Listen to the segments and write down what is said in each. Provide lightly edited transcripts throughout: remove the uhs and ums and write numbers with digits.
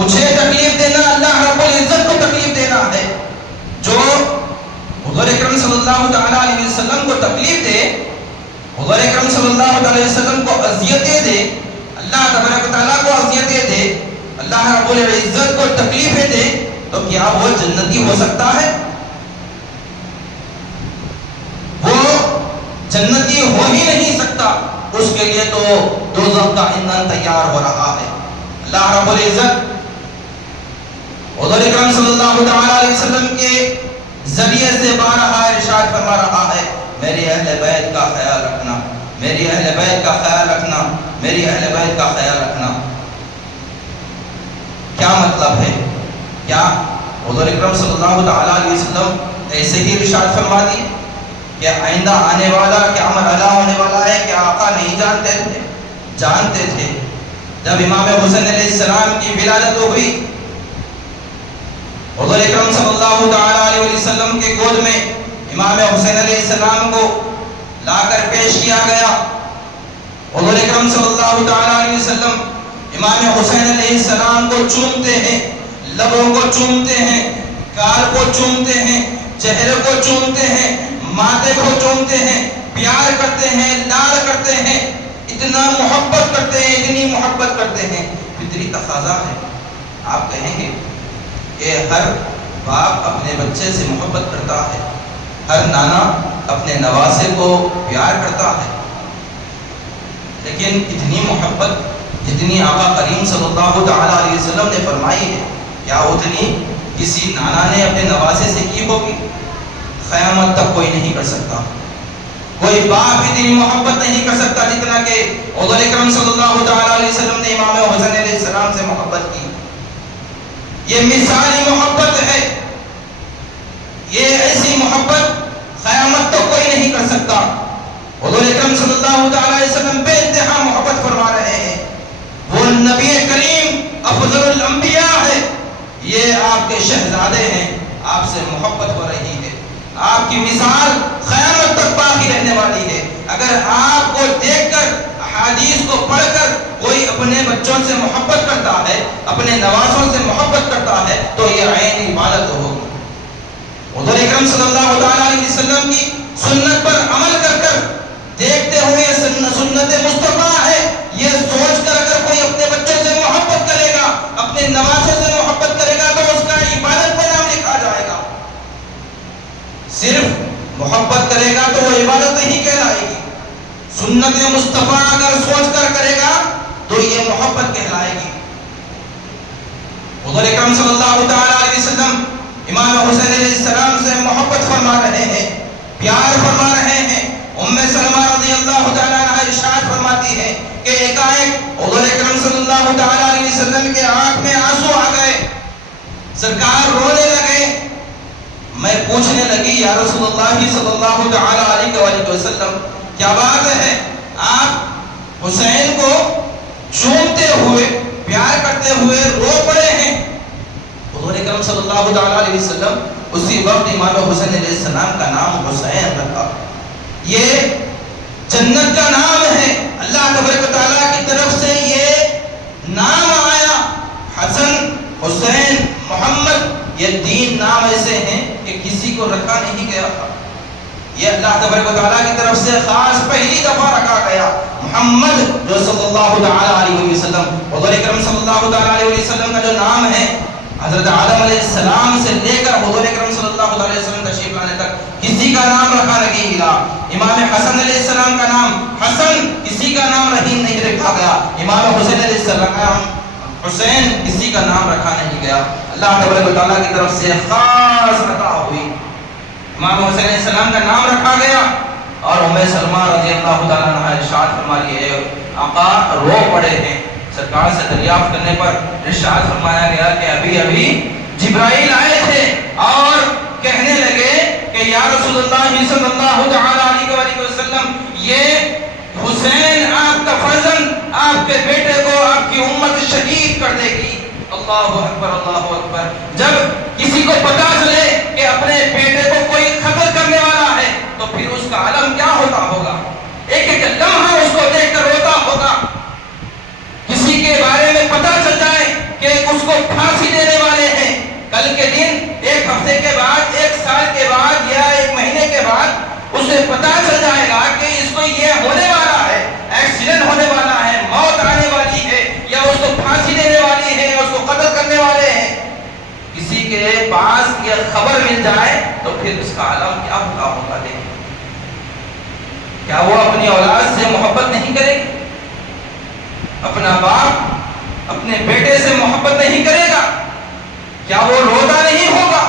مجھے تکلیف دینا اللہ رب العزت کو تکلیف دینا ہے. جو حضور اکرم صلی اللہ تعالیٰ علیہ وسلم کو تکلیف دے، حضور اکرم صلی اللہ علیہ وسلم کو اذیتیں دے، اللہ تبارک و تعالیٰ کو اذیتیں دے، اللہ رب العزت کو تکلیفیں دے، تو کیا وہ جنتی ہو سکتا ہے؟ وہ جنتی ہو ہی نہیں سکتا. اس کے لیے تو دوزخ کا ایندھن تیار ہو رہا ہے. اللہ رب العزت حضور اکرم صلی اللہ تعالیٰ علیہ وسلم کے ذریعے سے بارہا ارشاد فرما رہا ہے، میری اہل بیت کا خیال رکھنا، میری اہل بیت کا خیال رکھنا، میری اہل بیت کا خیال رکھنا. کیا مطلب ہے؟ کیا حضور اکرم صلی اللہ تعالیٰ علیہ وسلم ایسے ہی ارشاد فرما دی کہ آئندہ آنے والا کیا مرحلہ ہونے والا ہے کہ آقا نہیں جانتے تھے؟ جانتے تھے. جب امام حسین علیہ السلام کی ولادت ہوئی، حضور اکرم صلی اللہ تعالیٰ علیہ وسلم کے گود میں امام حسین علیہ السلام کو لا کر پیش کیا گیا. حضور اکرم صلی اللہ تعالیٰ علیہ وسلم امام حسین علیہ السلام کو چومتے ہیں، لبوں کو چومتے ہیں، گال کو چومتے ہیں، چہرے کو چومتے ہیں، ماتھے کو چومتے ہیں، پیار کرتے ہیں، لاڈ کرتے ہیں، اتنا محبت کرتے ہیں، اتنی محبت کرتے ہیں. فطری تقاضا ہے. آپ کہیں گے کہ ہر باپ اپنے بچے سے محبت کرتا ہے، ہر نانا اپنے نواسے کو پیار کرتا ہے، لیکن اتنی محبت جتنی آقا کریم صلی اللہ تعالیٰ علیہ وسلم نے فرمائی ہے، کیا اتنی کسی نانا نے اپنے نواسے سے کی ہوگی؟ قیامت تک کوئی نہیں کر سکتا. کوئی باپ اتنی محبت نہیں کر سکتا جتنا کہ حضور اکرم صلی اللہ تعالیٰ علیہ وسلم نے امام حسین علیہ السلام سے محبت کی. یہ مثالی محبت ہے. یہ ایسی محبت قیامت تک کوئی نہیں کر سکتا. حضور اکرم صلی اللہ تعالیٰ علیہ وسلم بے انتہا محبت فرما رہے ہیں. وہ نبی کریم افضل الانبیاء ہے، یہ آپ کے شہزادے ہیں، آپ سے محبت ہو رہی ہے. آپ کی مثال قیامت تک باقی رہنے والی ہے. اگر آپ کو دیکھ کر، احادیث کو پڑھ کر کوئی اپنے بچوں سے محبت کرتا ہے، اپنے نوازوں سے محبت کرتا ہے، تو یہ عین عبادت ہوگی. حضور اکرم صلی اللہ تعالیٰ علیہ وسلم کی سنت پر عمل کر کر دیکھتے ہوئے سنت مصطفیٰ ہے، یہ سوچ کر اگر کوئی اپنے بچوں سے محبت کرے گا، اپنے نوازوں سے محبت کرے گا، تو اس کا عبادت میں نام لکھا جائے گا. صرف محبت کرے گا تو وہ عبادت نہیں کہلائے گی. سنت مصطفیٰ اگر سوچ کر کرے گا تو یہ محبت کہلائے گی. حضور اکرم صلی اللہ تعالیٰ علیہ وسلم امام حسین علیہ السلام سے محبت فرما رہے ہیں، پیار فرما رہے ہیں. ام سلمہ رضی اللہ تعالیٰ عنہ ارشاد فرماتی ہے کہ ایک حضور اکرم صلی اللہ تعالیٰ علیہ وسلم کے آنکھ میں آنسو آ گئے، سرکار رونے لگے. میں پوچھنے لگی، یا رسول اللہ صلی اللہ تعالیٰ علیہ وسلم، کیا بات ہے؟ آپ حسین کو چومتے ہوئے، پیار کرتے ہوئے رو پڑے ہیں. حضور اکرم صلی اللہ تعالیٰ علیہ وسلم اسی وقت امام حسین علیہ السلام کا نام حسین رکھا. یہ جنت کا نام ہے. اللہ تبارک و تعالیٰ کی طرف سے یہ نام آیا. حسن، حسین، محمد، یہ تین نام ایسے ہیں کہ کسی کو رکھا نہیں گیا تھا. یہ اللہ تبارک و تعالیٰ کی طرف سے خاص پہلی دفعہ رکھا گیا. محمد جو صلی اللہ تعالیٰ علیہ وسلم، حضور اکرم صلی اللہ تعالیٰ علیہ وسلم کا جو نام ہے، حضرت آدم علیہ السلام سے لے کر حضور اکرم صلی اللہ علیہ وسلم تشریف لانے تک کسی کا نام رکھا نہیں گیا. امام حسن علیہ السلام کا نام حسن، کسی کا نام رحیم نہیں رکھا گیا. امام حسین علیہ السلام کا نام حسین، کسی کا نام رکھا نہیں گیا. اللہ تبارک و تعالیٰ کی طرف سے خاص عطا ہوئی. امام حسین علیہ السلام کا نام رکھا گیا. اور ام سلمہ رضی اللہ تعالیٰ عنہ ارشاد فرما رہی ہے، آقا رو پڑے ہیں. سرکار سے دریافت کرنے پر ارشاد فرمایا گیا کہ ابھی جبرائیل آئے تھے اور کہنے لگے کہ یا رسول اللہ صلی اللہ تعالیٰ علیہ وسلم، یہ حسین آپ کا فرزند، آپ کے بیٹے کو آپ کی امت شہید کر دے گی. اللہ اکبر، اللہ اکبر. جب کسی کو پتا چلے کہ اپنے بیٹے کو کوئی قتل کرنے والا ہے تو پھر اس کا عالم کیا ہوتا ہوگا؟ ایک ایک لمحہ اس کو دیکھ کر روتا ہوگا. کسی کے بارے میں پتا چل جائے کہ اس کو ہفتے کے بعد، ایک سال کے بعد یا ایک مہینے کے بعد اسے پتا چل جائے گا کہ اس کو یہ ہونے والا ہے، ایکسیڈنٹ ہونے والا ہے، موت آنے والی ہے، یا اس کو پھانسی دینے والی ہے، یا اس کو قتل کرنے والے ہیں، کسی کے پاس یہ خبر مل جائے تو پھر اس کا عالم کیا ہوگا دیکھیں۔ کیا وہ اپنی اولاد سے محبت نہیں کرے گی؟ اپنا باپ اپنے بیٹے سے محبت نہیں کرے گا؟ کیا وہ روتا نہیں ہوگا؟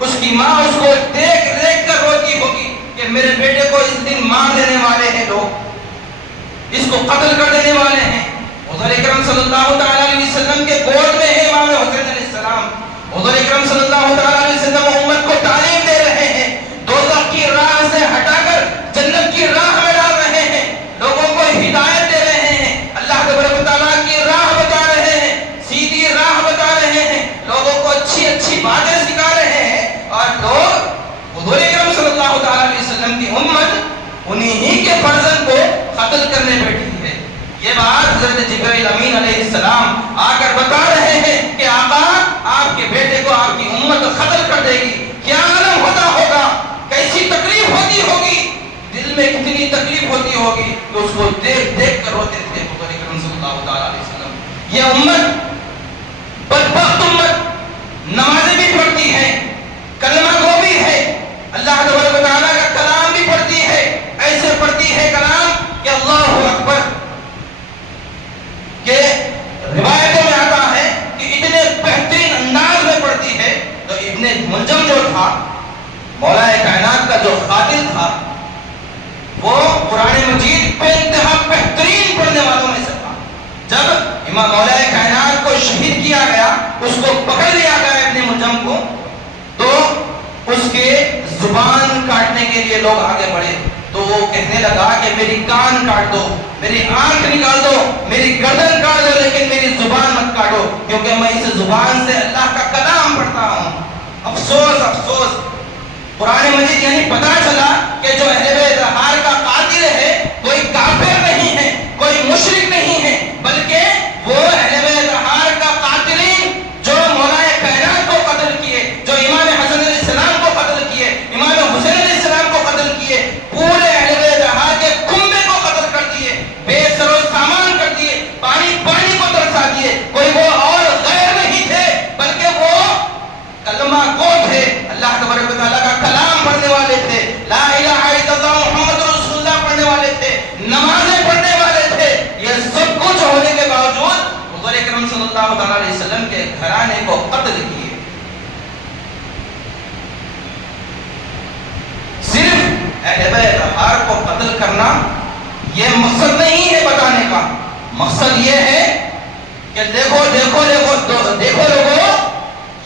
اس کی ماں اس کو دیکھ دیکھ کر روتی ہوگی کہ میرے بیٹے کو اس دن مار دینے والے ہیں لوگ، اس کو قتل کر دینے والے ہیں۔ حضور اکرم صلی اللہ تعالی علیہ وسلم کے گود میں ہے امام حسین علیہ السلام۔ حضور اکرم صلی اللہ تعالی علیہ وسلم امت کو تعلیم دے رہے ہیں، دوزخ کی راہ سے ہٹا کر جنت کی راہ میں ڈال رہے ہیں، لوگوں کو ہدایت دے رہے ہیں، اللہ تبارک و تعالیٰ کی راہ بتا رہے ہیں، سیدھی راہ بتا رہے ہیں، لوگوں کو اچھی اچھی باتیں سکھا رہے ہیں، اور لوگ حضور اکرم صلی اللہ تعالی علیہ وسلم کی امت انہی کے فرزند کو قتل کرنے بیٹھی ہے۔ یہ بات حضرت جبرائیل امین علیہ السلام آ کر بتا رہے ہیں کہ آقا آپ کے بیٹے کو آپ کی امت قتل کر دے گی۔ کیا عالم ہوتا ہوگا، کیسی تکلیف ہوتی ہوگی، دل میں کتنی تکلیف ہوتی ہوگی کہ اس کو دیکھ دیکھ کر روتے تھے حضور اکرم صلی اللہ تعالی علیہ وسلم۔ یہ امت بدبخت امت نمازیں بھی پڑھتی ہے، کلمہ گو بھی ہے، اللہ تبارک و تعالیٰ کا کلام بھی پڑھتی ہے، ایسے پڑھتی ہے کلام کہ اللہ اکبر، کہ روایتوں میں آتا ہے کہ اتنے بہترین انداز میں پڑھتی ہے۔ تو ابن ملجم جو تھا، مولا کائنات کا جو قاتل تھا، وہ قرآن مجید پہ انتہا بہترین پڑھنے والوں میں سے تھا۔ جب امام مولا کائنات کو شہید کیا گیا، اس کو پکڑ لیا گیا ابن ملجم کو، تو اس کے زبان کاٹنے کے لیے لوگ آگے بڑھے، تو وہ کہنے لگا کہ میری کان کاٹ دو، میری آنکھ نکال دو، میری گردن کاٹ دو، لیکن میری زبان مت کاٹو، کیونکہ میں اس زبان سے اللہ کا کلام پڑھتا ہوں۔ افسوس افسوس، قرآن مجید یعنی پتا چلا کہ جو اہل بیت اطہار کا قاتل ہے کوئی کافر نہیں ہے، کوئی مشرک نہیں ہے، بلکہ وہ اہل بیت اطہار کا قاتلین جو مولا کائنات کو قتل کیے، جو امام حسن علیہ السلام کو قتل کیے، امام حسین علیہ السلام کو قتل کیے، پورے اہل بیت اطہار کے کنبے کو قتل کر دیے، بے سر و سامان کر دیے، پانی پانی کو ترسا دیے۔ کوئی وہ اور غیر نہیں تھے، بلکہ وہ کلمہ گو تھے، اللہ تبارک و تعالیٰ کا کلام پڑھنے والے تھے، لا الہ الا اللہ محمد رسول اللہ پڑھنے والے تھے، نمازیں پڑھنے والے تھے۔ یہ سب کچھ ہونے کے باوجود حضور اکرم صلی اللہ تعالیٰ علیہ وسلم کے گھرانے کو قتل کیے۔ صرف اہل بیت اطہار کو قتل کرنا یہ مقصد نہیں ہے بتانے کا، مقصد یہ ہے کہ دیکھو دیکھو دیکھو دیکھو لوگوں،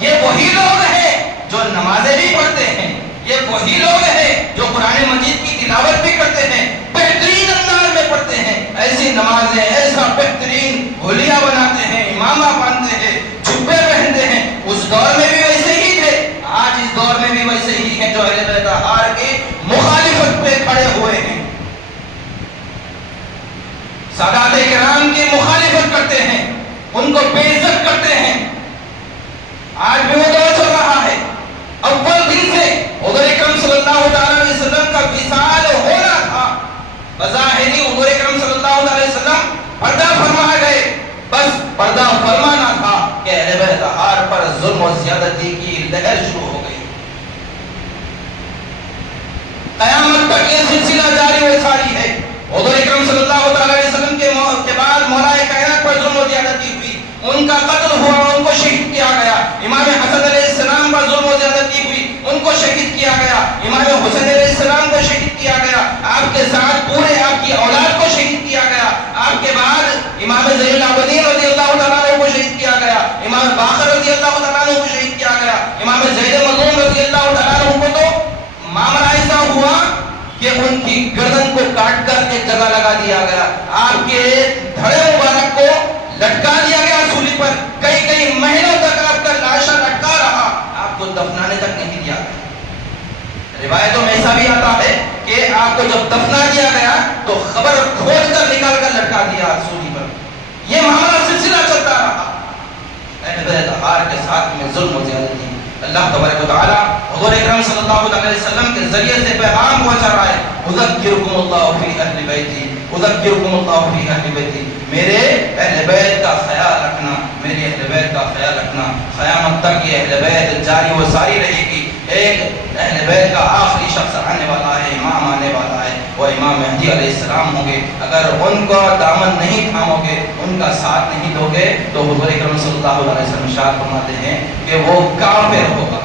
یہ وہی لوگ ہیں جو نمازیں بھی پڑھتے ہیں، یہ وہی لوگ ہیں جو قرآن مجید کی تلاوت بھی کرتے ہیں، بہترین انداز میں پڑھتے ہیں، ایسی نمازیں ایسا بہترین حلیہ بناتے ہیں، امامہ باندھتے ہیں، جبے پہنتے ہیں۔ اس دور میں بھی ویسے ہی تھے، آج اس دور میں بھی ویسے ہی ہیں جو اہل بیت اطہار کی مخالفت پہ کھڑے ہوئے ہیں، سادات کرام کی مخالفت کرتے ہیں، ان کو بے عزت کرتے ہیں۔ آج بھی وہ دور چل رہا ہے۔ اول دن سے حضور اکرم صلی اللہ تعالی علیہ وسلم کا وصال ہونا تھا، بظاہری حضور اکرم صلی اللہ علیہ وسلم پردہ فرما گئے، بس پردہ فرمانا تھا کہ اہل بیت اطہار پر ظلم و زیادتی کی لہر شروع ہو گئی۔ قیامت تک یہ سلسلہ جاری و ساری ہے۔ حضور اکرم صلی اللہ تعالی علیہ وسلم کے بعد مولا کائنات پر ظلم و زیادتی ہوئی، ان کا قتل ہوا، ان کو شہید کیا گیا۔ امام حسن علیہ السلام پر ظلم و زیادتی ہوئی، ان کو شہید کیا گیا۔ امام حسین علیہ السلام کو شہید کیا گیا، آپ کے ساتھ پورے آپ کی اولاد کو شہید کیا گیا۔ آپ کے بعد امام زین العابدین رضی اللہ تعالیٰ عنہ کو شہید کیا گیا، امام باقر رضی اللہ تعالیٰ عنہ کو شہید کیا گیا، امام زید مظلوم رضی اللہ تعالیٰ عنہ کو تو معاملہ ایسا ہوا کہ ان کی گردن کو کاٹ کر ایک جگہ لگا دیا گیا، آپ کے دھڑے مبارک کو لٹکا دیا گیا سولی پر، کئی کئی مہینوں تک آپ کا لاشا لٹکا رہا، آپ کو دفنانے تک نہیں دیا گیا۔ روایتوں میں ایسا بھی آتا ہے کہ آپ کو جب دفنا دیا گیا تو خبر کھول کر نکال کر لٹکا دیا سولی پر۔ یہ معاملہ سلسلہ چلتا رہا۔ اہل بیت اطہار کے ساتھ میں ظلم و زیادتی اللہ تبارک و تعالیٰ حضور اکرم صلی اللہ علیہ وسلم کے ذریعے سے پیغام پہنچا رہا ہے، اذکرکم اللہ فی اہل بیتی، اذکرکم اللہ فی اہل بیتی، میرے اہل بیت کا خیال رکھنا، میری اہل بیت کا خیال رکھنا۔ قیامت تک یہ اہل بیت جاری و ساری رہے گی۔ ایک اہل بیت کا آخری شخص آنے والا ہے، امام آنے والا ہے، وہ امام مہدی علیہ السلام ہوں گے۔ اگر ان کا دامن نہیں تھامو گے، ان کا ساتھ نہیں دو گے، تو حضور اکرم صلی اللہ علیہ وسلم ارشاد فرماتے ہیں کہ وہ کافر ہوگا،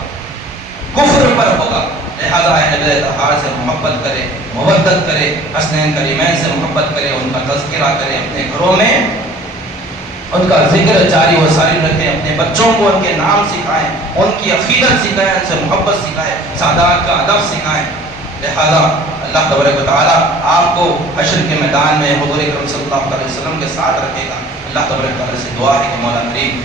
کفر پر ہوگا۔ لہذا اہل بیت اطہار سے محبت کرے، مودت کرے، حسنین کریمین سے محبت کرے، ان کا تذکرہ کرے، اپنے گھروں میں ان کا ذکر جاری و ساری رکھیں، اپنے بچوں کو ان کے نام سکھائیں، ان کی عقیدت سکھائیں، ان سے محبت سکھائیں، سادات کا ادب سکھائیں۔ لہذا اللہ تبارک و تعالیٰ آپ کو حشر کے میدان میں حضور اکرم صلی اللہ علیہ وسلم کے ساتھ رکھے گا۔ اللہ تبارک و تعالیٰ سے دعا ہے کہ مولا کریم